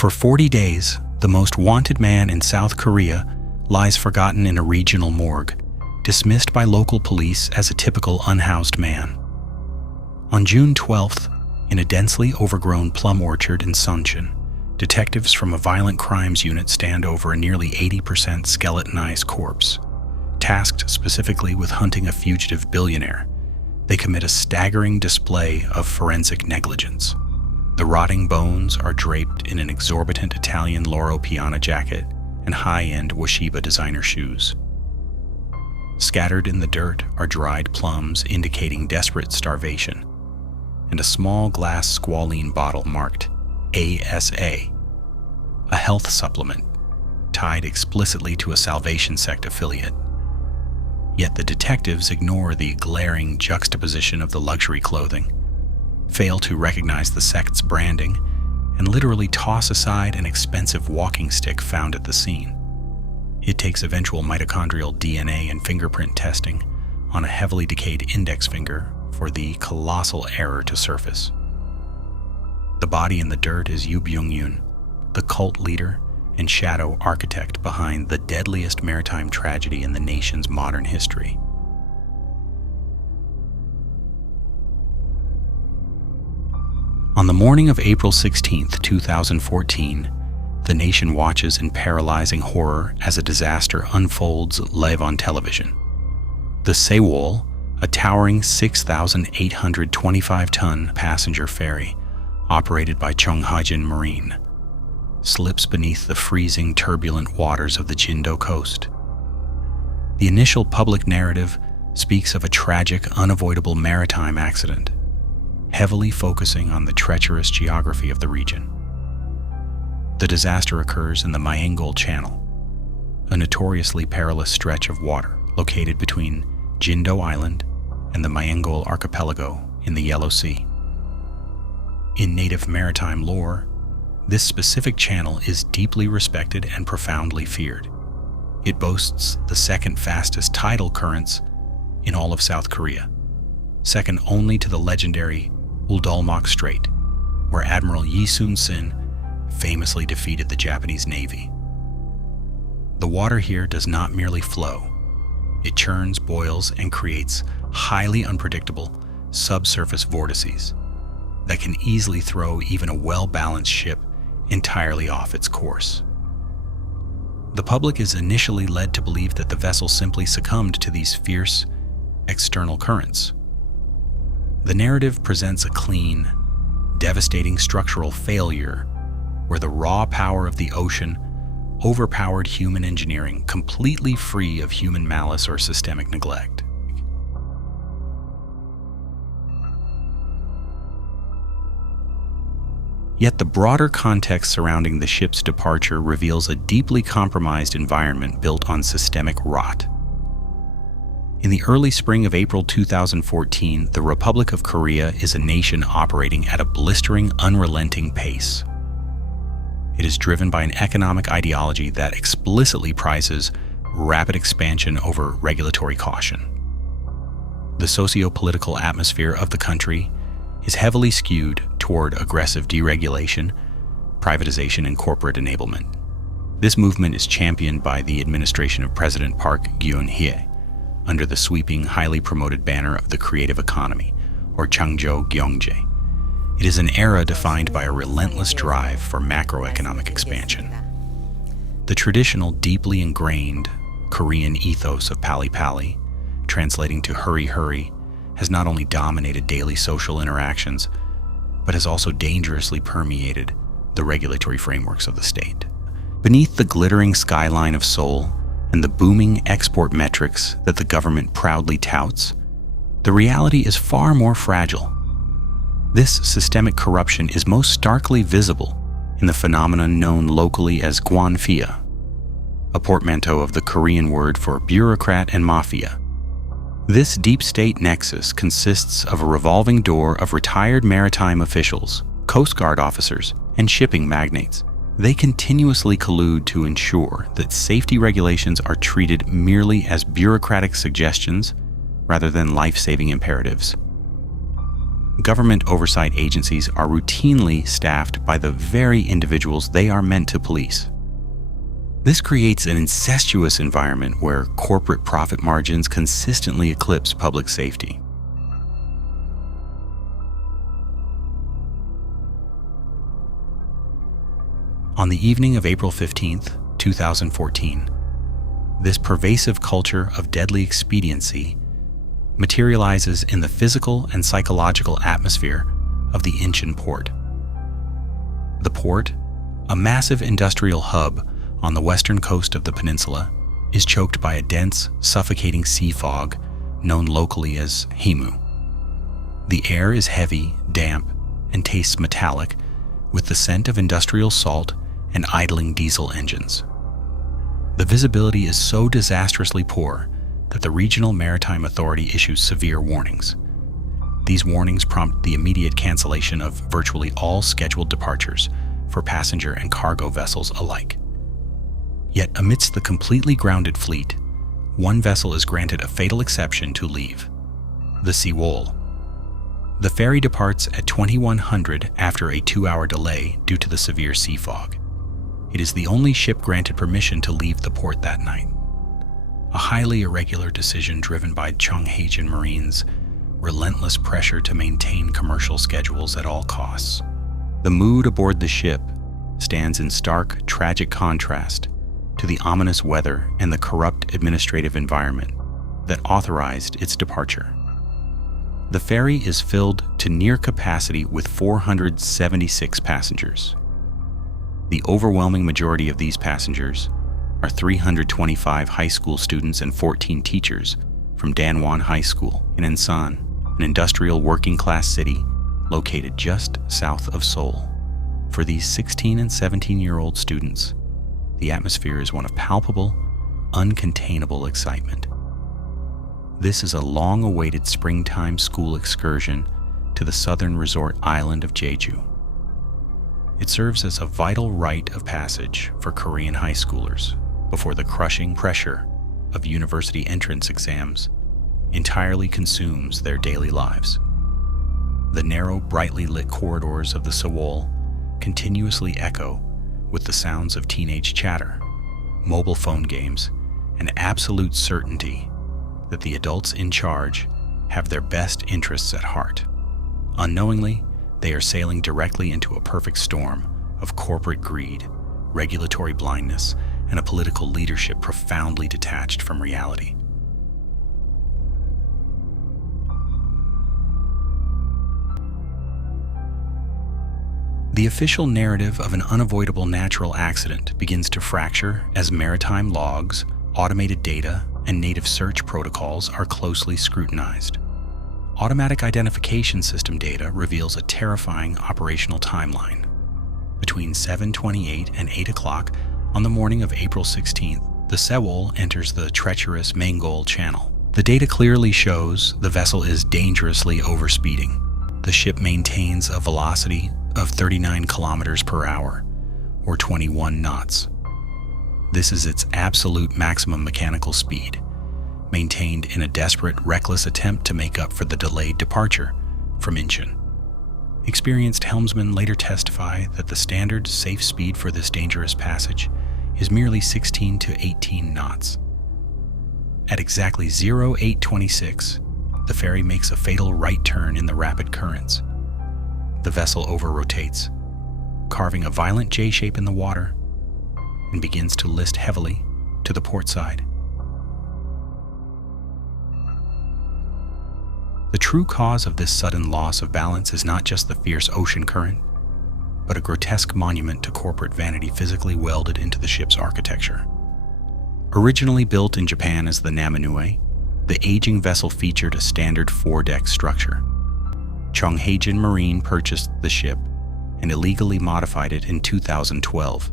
For 40 days, the most wanted man in South Korea lies forgotten in a regional morgue, dismissed by local police as a typical unhoused man. On June 12th, in a densely overgrown plum orchard in Suncheon, detectives from a violent crimes unit stand over a nearly 80% skeletonized corpse. Tasked specifically with hunting a fugitive billionaire, they commit a staggering display of forensic negligence. The rotting bones are draped in an exorbitant Italian Loro Piana jacket and high-end Washiba designer shoes. Scattered in the dirt are dried plums indicating desperate starvation, and a small glass squalene bottle marked ASA, a health supplement tied explicitly to a Salvation Sect affiliate. Yet the detectives ignore the glaring juxtaposition of the luxury clothing, fail to recognize the sect's branding, and literally toss aside an expensive walking stick found at the scene. It takes eventual mitochondrial DNA and fingerprint testing on a heavily decayed index finger for the colossal error to surface. The body in the dirt is byung-eun, the cult leader and shadow architect behind the deadliest maritime tragedy in the nation's modern history. On the morning of April 16, 2014, the nation watches in paralyzing horror as a disaster unfolds live on television. The Sewol, a towering 6,825-ton passenger ferry operated by Cheonghae Marine, slips beneath the freezing, turbulent waters of the Jindo coast. The initial public narrative speaks of a tragic, unavoidable maritime accident, heavily focusing on the treacherous geography of the region. The disaster occurs in the Maenggol Channel, a notoriously perilous stretch of water located between Jindo Island and the Maenggol Archipelago in the Yellow Sea. In native maritime lore, this specific channel is deeply respected and profoundly feared. It boasts the second fastest tidal currents in all of South Korea, second only to the legendary Uldolmak Strait, where Admiral Yi Sun-sin famously defeated the Japanese Navy. The water here does not merely flow. It churns, boils, and creates highly unpredictable subsurface vortices that can easily throw even a well-balanced ship entirely off its course. The public is initially led to believe that the vessel simply succumbed to these fierce external currents. The narrative presents a clean, devastating structural failure where the raw power of the ocean overpowered human engineering, completely free of human malice or systemic neglect. Yet the broader context surrounding the ship's departure reveals a deeply compromised environment built on systemic rot. In the early spring of April 2014, the Republic of Korea is a nation operating at a blistering, unrelenting pace. It is driven by an economic ideology that explicitly prizes rapid expansion over regulatory caution. The socio-political atmosphere of the country is heavily skewed toward aggressive deregulation, privatization, and corporate enablement. This movement is championed by the administration of President Park Geun-hye under the sweeping, highly promoted banner of the creative economy, or Changjo Gyeongjae. It is an era defined by a relentless drive for macroeconomic expansion. The traditional, deeply ingrained Korean ethos of pali-pali, translating to hurry-hurry, has not only dominated daily social interactions, but has also dangerously permeated the regulatory frameworks of the state. Beneath the glittering skyline of Seoul and the booming export metrics that the government proudly touts, the reality is far more fragile. This systemic corruption is most starkly visible in the phenomenon known locally as gwanfia, a portmanteau of the Korean word for bureaucrat and mafia. This deep state nexus consists of a revolving door of retired maritime officials, Coast Guard officers, and shipping magnates. They continuously collude to ensure that safety regulations are treated merely as bureaucratic suggestions rather than life-saving imperatives. government oversight agencies are routinely staffed by the very individuals they are meant to police. This creates an incestuous environment where corporate profit margins consistently eclipse public safety. On the evening of April 15, 2014, this pervasive culture of deadly expediency materializes in the physical and psychological atmosphere of the Incheon port. The port, a massive industrial hub on the western coast of the peninsula, is choked by a dense, suffocating sea fog known locally as himu. The air is heavy, damp, and tastes metallic, with the scent of industrial salt and idling diesel engines. The visibility is so disastrously poor that the Regional Maritime Authority issues severe warnings. These warnings prompt the immediate cancellation of virtually all scheduled departures for passenger and cargo vessels alike. Yet amidst the completely grounded fleet, one vessel is granted a fatal exception to leave: the Sewol. The ferry departs at 2100 after a 2-hour delay due to the severe sea fog. It is the only ship granted permission to leave the port that night. A highly irregular decision driven by Cheong-hae Marine's relentless pressure to maintain commercial schedules at all costs. The mood aboard the ship stands in stark, tragic contrast to the ominous weather and the corrupt administrative environment that authorized its departure. The ferry is filled to near capacity with 476 passengers. The overwhelming majority of these passengers are 325 high school students and 14 teachers from Danwon High School in Incheon, an industrial working-class city located just south of Seoul. For these 16 and 17-year-old students, the atmosphere is one of palpable, uncontainable excitement. This is a long-awaited springtime school excursion to the southern resort island of Jeju. It serves as a vital rite of passage for Korean high schoolers before the crushing pressure of university entrance exams entirely consumes their daily lives. The narrow, brightly lit corridors of the Sewol continuously echo with the sounds of teenage chatter, mobile phone games, and absolute certainty that the adults in charge have their best interests at heart. Unknowingly, they are sailing directly into a perfect storm of corporate greed, regulatory blindness, and a political leadership profoundly detached from reality. The official narrative of an unavoidable natural accident begins to fracture as maritime logs, automated data, and native search protocols are closely scrutinized. Automatic identification system data reveals a terrifying operational timeline. Between 7:28 and 8 o'clock on the morning of April 16th, the Sewol enters the treacherous Maenggol Channel. The data clearly shows the vessel is dangerously overspeeding. The ship maintains a velocity of 39 kilometers per hour, or 21 knots. This is its absolute maximum mechanical speed, maintained in a desperate, reckless attempt to make up for the delayed departure from Incheon. Experienced helmsmen later testify that the standard safe speed for this dangerous passage is merely 16 to 18 knots. At exactly 0826, the ferry makes a fatal right turn in the rapid currents. The vessel over-rotates, carving a violent J shape in the water, and begins to list heavily to the port side. The true cause of this sudden loss of balance is not just the fierce ocean current, but a grotesque monument to corporate vanity physically welded into the ship's architecture. Originally built in Japan as the Namanue, the aging vessel featured a standard 4-deck structure. Cheong-hae Marine purchased the ship and illegally modified it in 2012.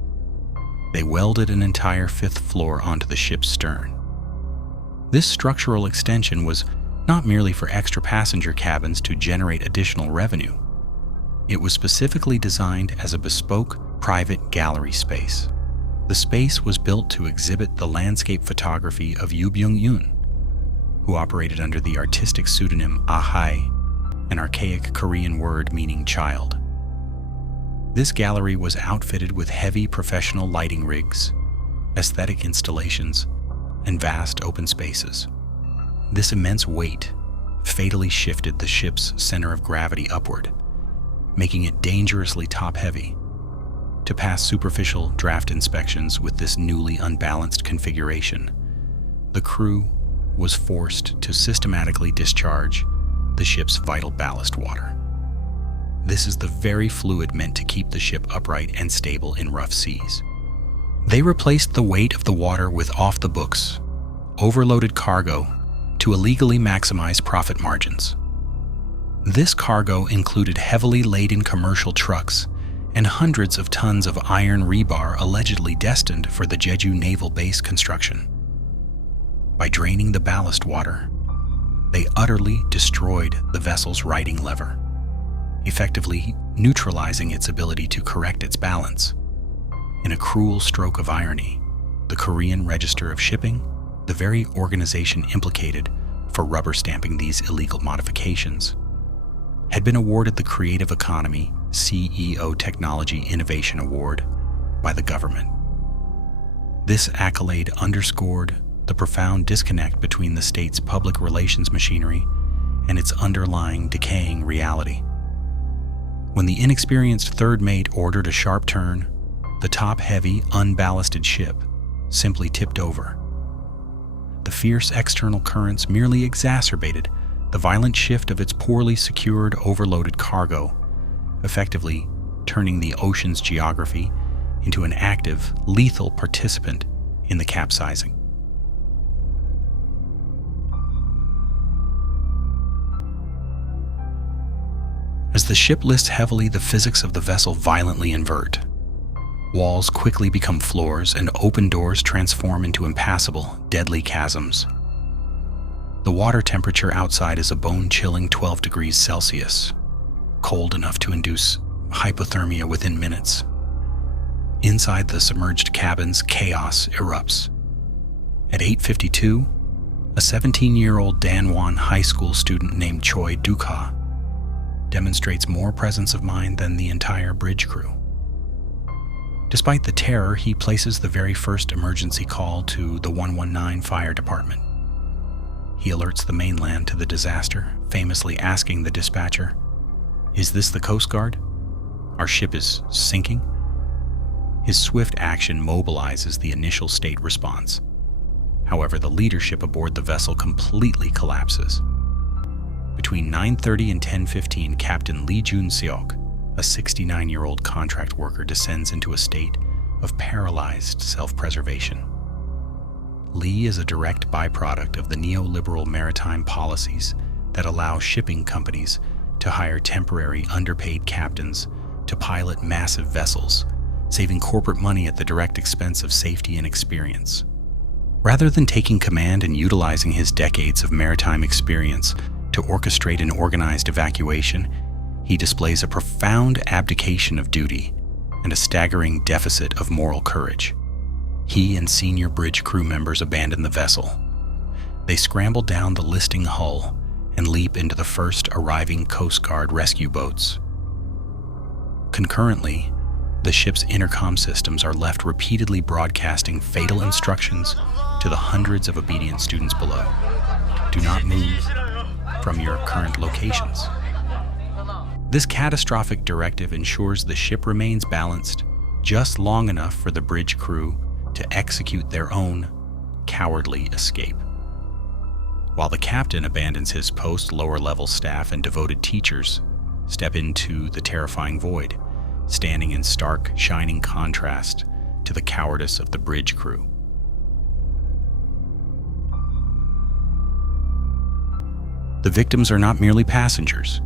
They welded an entire 5th floor onto the ship's stern. This structural extension was not merely for extra passenger cabins to generate additional revenue. It was specifically designed as a bespoke private gallery space. The space was built to exhibit the landscape photography of byung-eun, who operated under the artistic pseudonym Ah-hae an archaic Korean word meaning child. This gallery was outfitted with heavy professional lighting rigs, aesthetic installations, and vast open spaces. This immense weight fatally shifted the ship's center of gravity upward, making it dangerously top-heavy. To pass superficial draft inspections with this newly unbalanced configuration, the crew was forced to systematically discharge the ship's vital ballast water. This is the very fluid meant to keep the ship upright and stable in rough seas. They replaced the weight of the water with off-the-books, overloaded cargo to illegally maximize profit margins. This cargo included heavily laden commercial trucks and hundreds of tons of iron rebar allegedly destined for the Jeju Naval Base construction. By draining the ballast water, they utterly destroyed the vessel's righting lever, effectively neutralizing its ability to correct its balance. In a cruel stroke of irony, the Korean Register of Shipping, the very organization implicated for rubber stamping these illegal modifications, had been awarded the Creative Economy CEO Technology Innovation Award by the government. This accolade underscored the profound disconnect between the state's public relations machinery and its underlying decaying reality. When the inexperienced third mate ordered a sharp turn, the top-heavy, unballasted ship simply tipped over. The fierce external currents merely exacerbated the violent shift of its poorly secured, overloaded cargo, effectively turning the ocean's geography into an active, lethal participant in the capsizing. As the ship lists heavily, the physics of the vessel violently invert. Walls quickly become floors, and open doors transform into impassable, deadly chasms. The water temperature outside is a bone-chilling 12 degrees Celsius, cold enough to induce hypothermia within minutes. Inside the submerged cabins, chaos erupts. At 8:52, a 17-year-old Danwon High School student named Choi Duk-ha demonstrates more presence of mind than the entire bridge crew. Despite the terror, he places the very first emergency call to the 119 fire department. He alerts the mainland to the disaster, famously asking the dispatcher, "Is this the Coast Guard? Our ship is sinking?" His swift action mobilizes the initial state response. However, the leadership aboard the vessel completely collapses. Between 9:30 and 10:15, Captain Lee Jun-seok, a 69-year-old contract worker, descends into a state of paralyzed self-preservation. Lee is a direct byproduct of the neoliberal maritime policies that allow shipping companies to hire temporary underpaid captains to pilot massive vessels, saving corporate money at the direct expense of safety and experience. Rather than taking command and utilizing his decades of maritime experience to orchestrate an organized evacuation, he displays a profound abdication of duty and a staggering deficit of moral courage. He and senior bridge crew members abandon the vessel. They scramble down the listing hull and leap into the first arriving Coast Guard rescue boats. Concurrently, the ship's intercom systems are left repeatedly broadcasting fatal instructions to the hundreds of obedient students below. Do not move from your current locations. This catastrophic directive ensures the ship remains balanced just long enough for the bridge crew to execute their own cowardly escape. While the captain abandons his post, lower-level staff and devoted teachers step into the terrifying void, standing in stark, shining contrast to the cowardice of the bridge crew. The victims are not merely passengers.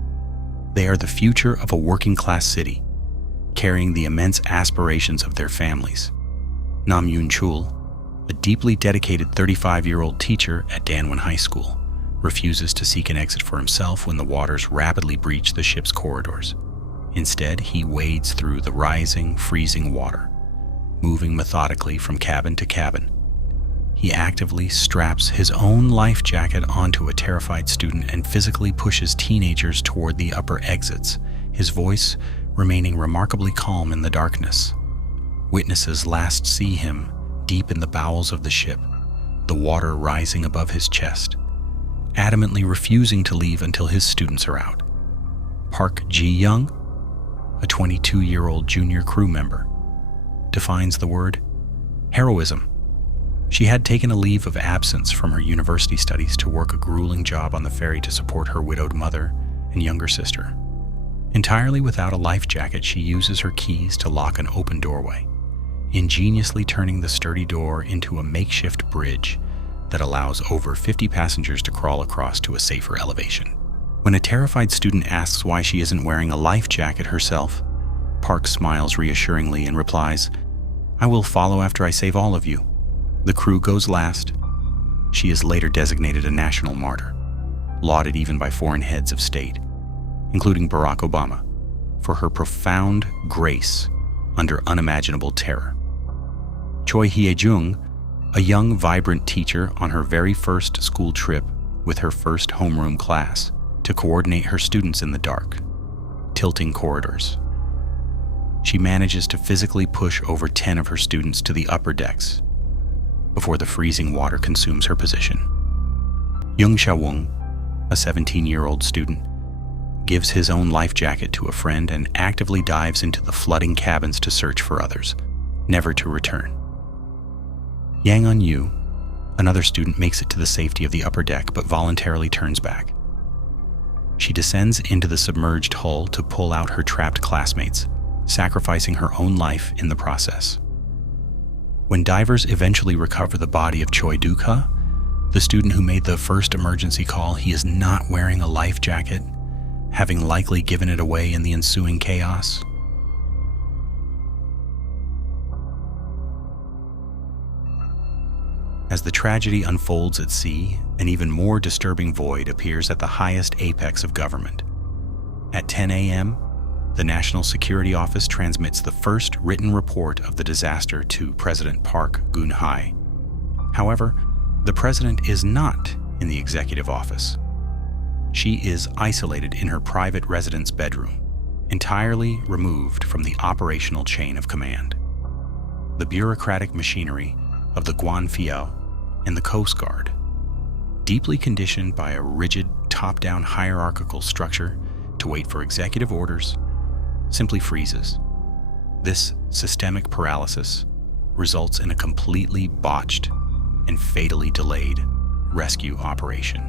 They are the future of a working-class city, carrying the immense aspirations of their families. Nam Yoon-chul, a deeply dedicated 35-year-old teacher at Danwon High School, refuses to seek an exit for himself when the waters rapidly breach the ship's corridors. Instead, he wades through the rising, freezing water, moving methodically from cabin to cabin. he actively straps his own life jacket onto a terrified student and physically pushes teenagers toward the upper exits, his voice remaining remarkably calm in the darkness. Witnesses last see him deep in the bowels of the ship, the water rising above his chest, adamantly refusing to leave until his students are out. Park Ji-young, a 22-year-old junior crew member, defines the word heroism. She had taken a leave of absence from her university studies to work a grueling job on the ferry to support her widowed mother and younger sister. Entirely without a life jacket, she uses her keys to lock an open doorway, ingeniously turning the sturdy door into a makeshift bridge that allows over 50 passengers to crawl across to a safer elevation. When a terrified student asks why she isn't wearing a life jacket herself, Park smiles reassuringly and replies, "I will follow after I save all of you." The crew goes last. She is later designated a national martyr, lauded even by foreign heads of state, including Barack Obama, for her profound grace under unimaginable terror. Choi Hye-jung, a young, vibrant teacher on her very first school trip with her first homeroom class to coordinate her students in the dark, tilting corridors. She manages to physically push over 10 of her students to the upper decks before the freezing water consumes her position. Young Sha-wung, a 17-year-old student, gives his own life jacket to a friend and actively dives into the flooding cabins to search for others, never to return. Yang Un-yu, another student, makes it to the safety of the upper deck but voluntarily turns back. She descends into the submerged hull to pull out her trapped classmates, sacrificing her own life in the process. When divers eventually recover the body of Choi Duk-ha, the student who made the first emergency call, he is not wearing a life jacket, having likely given it away in the ensuing chaos. As the tragedy unfolds at sea, an even more disturbing void appears at the highest apex of government. At 10 a.m., the National Security Office transmits the first written report of the disaster to President Park Geun-hye. However, the president is not in the executive office. She is isolated in her private residence bedroom, entirely removed from the operational chain of command. The bureaucratic machinery of the Guanfiao and the Coast Guard, deeply conditioned by a rigid top-down hierarchical structure to wait for executive orders, simply freezes. This systemic paralysis results in a completely botched and fatally delayed rescue operation.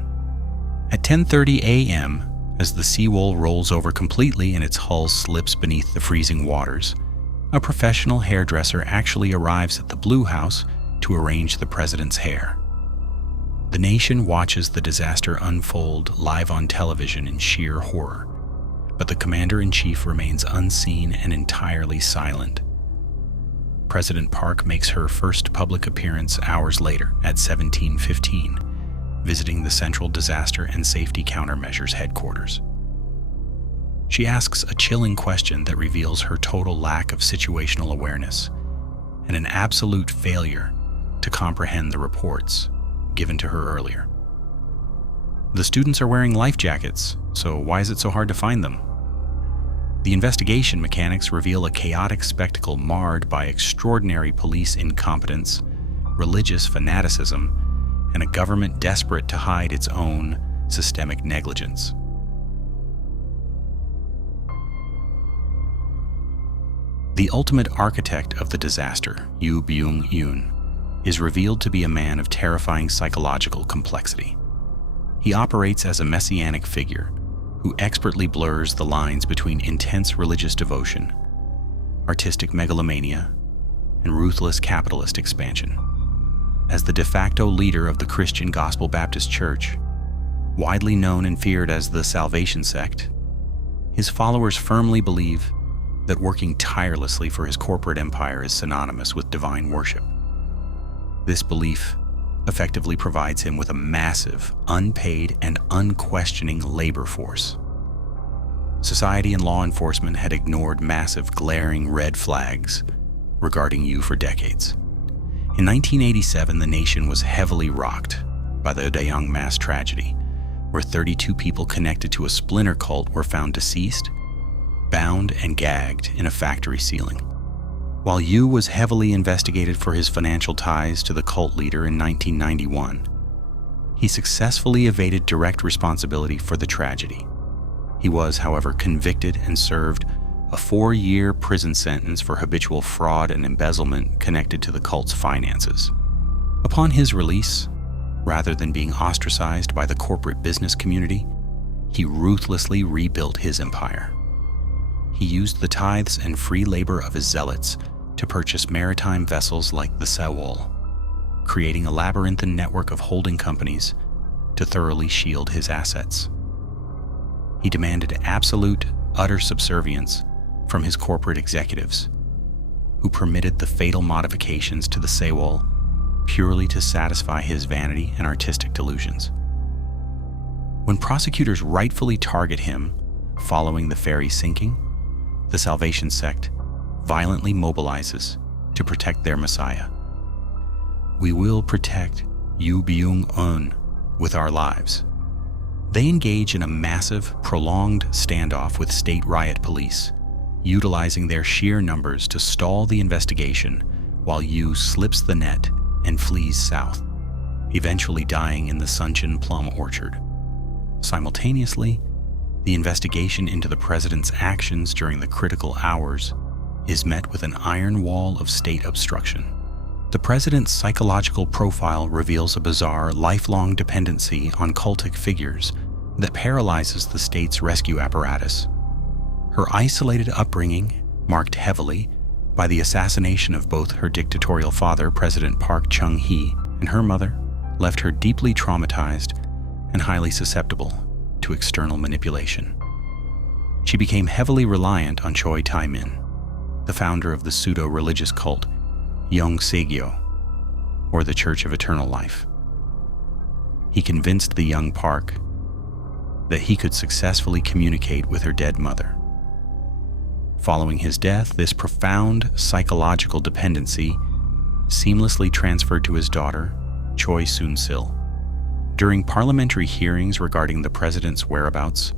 At 10:30 a.m., as the Sewol rolls over completely and its hull slips beneath the freezing waters, a professional hairdresser actually arrives at the Blue House to arrange the president's hair. The nation watches the disaster unfold live on television in sheer horror, but the commander-in-chief remains unseen and entirely silent. President Park makes her first public appearance hours later at 17:15, visiting the Central Disaster and Safety Countermeasures headquarters. She asks a chilling question that reveals her total lack of situational awareness and an absolute failure to comprehend the reports given to her earlier. The students are wearing life jackets, so why is it so hard to find them? The investigation mechanics reveal a chaotic spectacle marred by extraordinary police incompetence, religious fanaticism, and a government desperate to hide its own systemic negligence. The ultimate architect of the disaster, byung-eun, is revealed to be a man of terrifying psychological complexity. He operates as a messianic figure who expertly blurs the lines between intense religious devotion, artistic megalomania, and ruthless capitalist expansion. As the de facto leader of the Christian Gospel Baptist Church, widely known and feared as the Salvation Sect, his followers firmly believe that working tirelessly for his corporate empire is synonymous with divine worship. This belief effectively provides him with a massive, unpaid, and unquestioning labor force. Society and law enforcement had ignored massive, glaring red flags regarding you for decades. In 1987, the nation was heavily rocked by the Daejeon mass tragedy, where 32 people connected to a splinter cult were found deceased, bound, and gagged in a factory ceiling. While Yu was heavily investigated for his financial ties to the cult leader in 1991, he successfully evaded direct responsibility for the tragedy. He was, however, convicted and served a 4-year prison sentence for habitual fraud and embezzlement connected to the cult's finances. Upon his release, rather than being ostracized by the corporate business community, he ruthlessly rebuilt his empire. He used the tithes and free labor of his zealots to purchase maritime vessels like the Sewol, creating a labyrinthine network of holding companies to thoroughly shield his assets. He demanded absolute, utter subservience from his corporate executives, who permitted the fatal modifications to the Sewol purely to satisfy his vanity and artistic delusions. When prosecutors rightfully target him following the ferry sinking, the Salvation sect violently mobilizes to protect their messiah. "We will protect you, byung-eun, with our lives." They engage in a massive, prolonged standoff with state riot police, utilizing their sheer numbers to stall the investigation while Yu slips the net and flees south, eventually dying in the Suncheon plum orchard. Simultaneously, the investigation into the president's actions during the critical hours is met with an iron wall of state obstruction. The president's psychological profile reveals a bizarre, lifelong dependency on cultic figures that paralyzes the state's rescue apparatus. Her isolated upbringing, marked heavily by the assassination of both her dictatorial father, President Park Chung-hee, and her mother, left her deeply traumatized and highly susceptible to external manipulation. She became heavily reliant on Choi Tae-min, the founder of the pseudo-religious cult Yong-segyo, or the Church of Eternal Life. He convinced the young Park that he could successfully communicate with her dead mother. Following his death, this profound psychological dependency seamlessly transferred to his daughter, Choi Soon-sil. During parliamentary hearings regarding the president's whereabouts,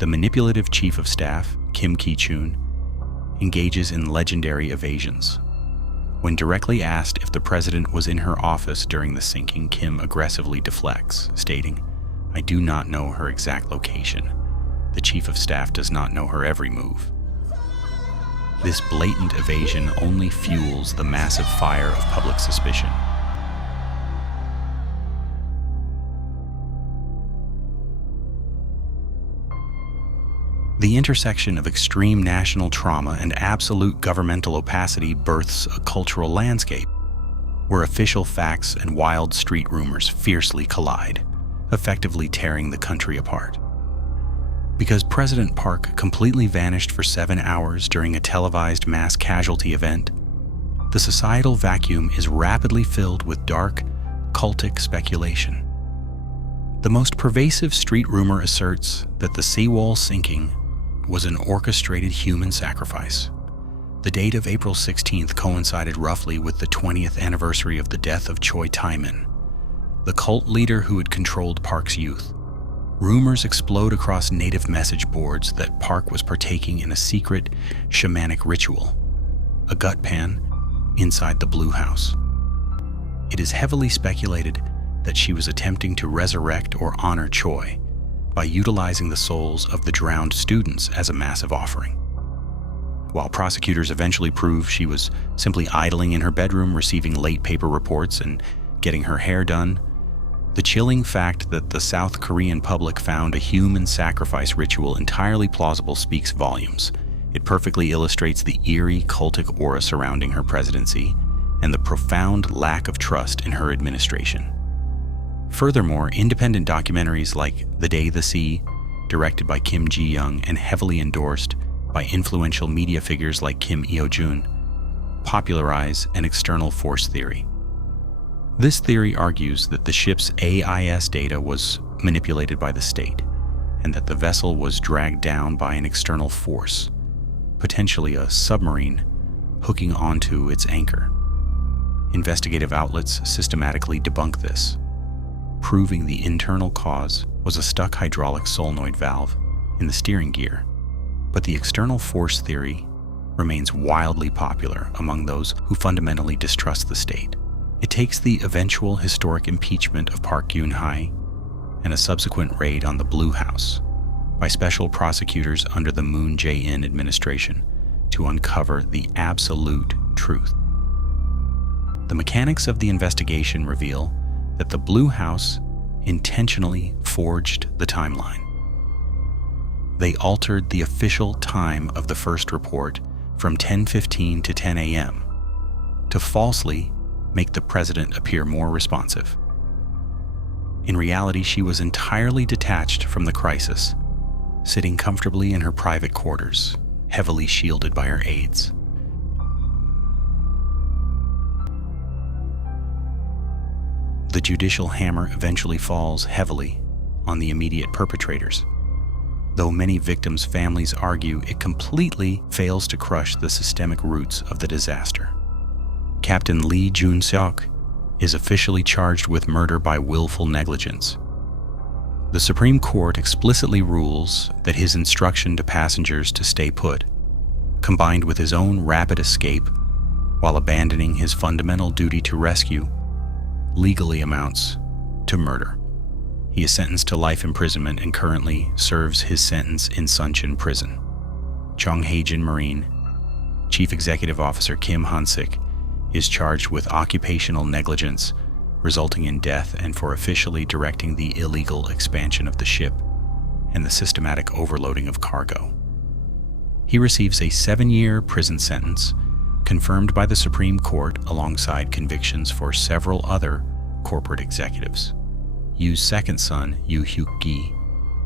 the manipulative chief of staff, Kim Ki-chun, engages in legendary evasions. When directly asked if the president was in her office during the sinking, Kim aggressively deflects, stating, "I do not know her exact location. The chief of staff does not know her every move." This blatant evasion only fuels the massive fire of public suspicion. The intersection of extreme national trauma and absolute governmental opacity births a cultural landscape where official facts and wild street rumors fiercely collide, effectively tearing the country apart. Because President Park completely vanished for 7 hours during a televised mass casualty event, the societal vacuum is rapidly filled with dark, cultic speculation. The most pervasive street rumor asserts that the Sewol sinking was an orchestrated human sacrifice. The date of April 16th coincided roughly with the 20th anniversary of the death of Choi Tae-min, the cult leader who had controlled Park's youth. Rumors explode across native message boards that Park was partaking in a secret shamanic ritual, a gut pan inside the Blue House. It is heavily speculated that she was attempting to resurrect or honor Choi by utilizing the souls of the drowned students as a massive offering. While prosecutors eventually prove she was simply idling in her bedroom, receiving late paper reports and getting her hair done, the chilling fact that the South Korean public found a human sacrifice ritual entirely plausible speaks volumes. It perfectly illustrates the eerie cultic aura surrounding her presidency and the profound lack of trust in her administration. Furthermore, independent documentaries like The Day the Sea, directed by Kim Ji-young and heavily endorsed by influential media figures like Kim Eo-jun, popularize an external force theory. This theory argues that the ship's AIS data was manipulated by the state, and that the vessel was dragged down by an external force, potentially a submarine hooking onto its anchor. Investigative outlets systematically debunk this, proving the internal cause was a stuck hydraulic solenoid valve in the steering gear. But the external force theory remains wildly popular among those who fundamentally distrust the state. It takes the eventual historic impeachment of Park Geun-hye and a subsequent raid on the Blue House by special prosecutors under the Moon Jae-in administration to uncover the absolute truth. The mechanics of the investigation reveal that the Blue House intentionally forged the timeline. They altered the official time of the first report from 10:15 to 10 a.m. to falsely make the president appear more responsive. In reality, she was entirely detached from the crisis, sitting comfortably in her private quarters, heavily shielded by her aides. The judicial hammer eventually falls heavily on the immediate perpetrators, though many victims' families argue it completely fails to crush the systemic roots of the disaster. Captain Lee Jun-seok is officially charged with murder by willful negligence. The Supreme Court explicitly rules that his instruction to passengers to stay put, combined with his own rapid escape while abandoning his fundamental duty to rescue, legally amounts to murder. He is sentenced to life imprisonment and currently serves his sentence in Suncheon Prison. Cheonghaejin Marine Chief Executive Officer Kim Han-sik is charged with occupational negligence resulting in death and for officially directing the illegal expansion of the ship and the systematic overloading of cargo. He receives a 7-year prison sentence confirmed by the Supreme Court alongside convictions for several other corporate executives. Yu's second son, Yoo Hyuk-gi,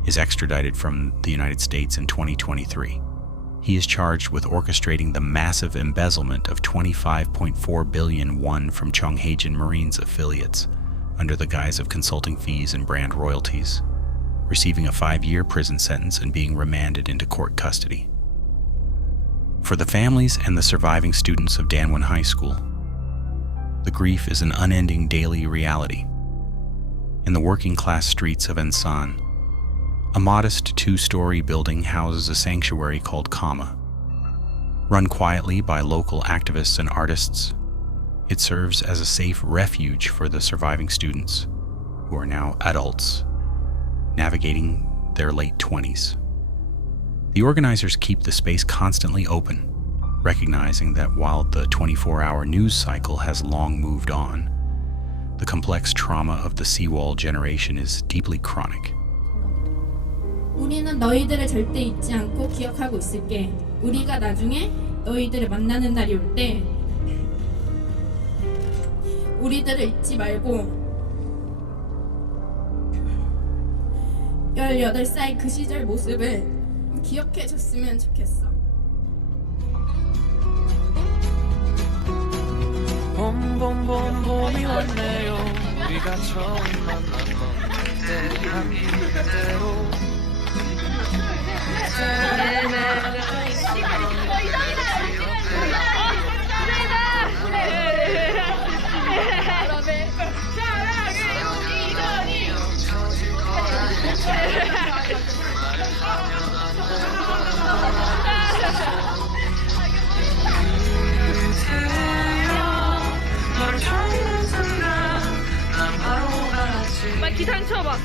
is extradited from the United States in 2023. He is charged with orchestrating the massive embezzlement of 25.4 billion won from Cheonghaejin Marine's affiliates under the guise of consulting fees and brand royalties, receiving a 5-year prison sentence and being remanded into court custody. For the families and the surviving students of Danwon High School, the grief is an unending daily reality. In the working-class streets of Ansan, a modest 2-story building houses a sanctuary called Kama. Run quietly by local activists and artists, it serves as a safe refuge for the surviving students, who are now adults, navigating their late 20s. The organizers keep the space constantly open, recognizing that while the 24-hour news cycle has long moved on, the complex trauma of the Sewol generation is deeply chronic. 우리는 너희들을 절대 잊지 않고 기억하고 있을게. 우리가 나중에 너희들을 만나는 날이 올 때 우리들을 잊지 말고 18살 그 시절 모습을 기억해 줬으면 좋겠어. 봄이 왔네요. 우리가 처음 만났던 그때 한 그대로 말 기타 쳐봐.